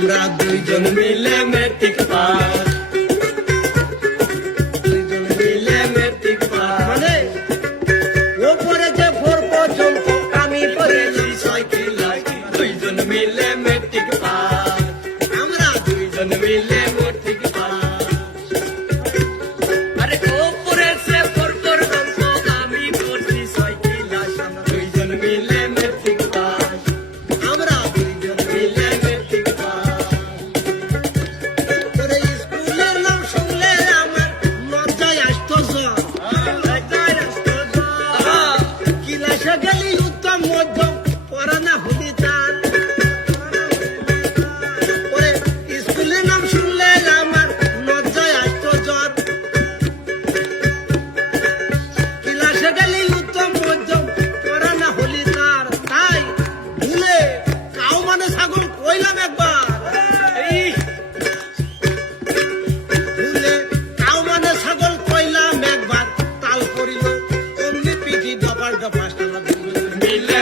আমরা দুইজন মিলে মেট্রিক পাস, দুইজন মিলে মেট্রিক পাস। মানে ওপরে যে 4 পর্যন্ত আমি পড়েছি 6 ক্লাস, দুইজন মিলে মেট্রিক পাস, আমরা দুইজন মিলে মেট্রিক পাস। আরে ওপরে যে 4 পর্যন্ত আমি পড়ছি 6 ক্লাস, দুইজন মিলে মেট্রিক পাস, আমরা দুইজন মিলে মেট্রিক পাস। তোর স্কুলের নাম শুনলে আমার লজ্জায় আসতো জ্বর, লজ্জায় আসতো জ্বর। ক্লাসে গেলি উত্তম মধ্যম পড়া না হলি তার। ওরে স্কুলের নাম শুনলে আমার লজ্জায় আসতো জ্বর। ক্লাসে গেলি উত্তম মধ্যম পড়া না হলি তার। তাই ভুলে কাউ মানে ছাগল কইলাম একবার, এই ভুলে কাউ মানে ছাগল কইলাম একবার। তাল পড়িল অমনি পিঠি দপার দপাস মিলে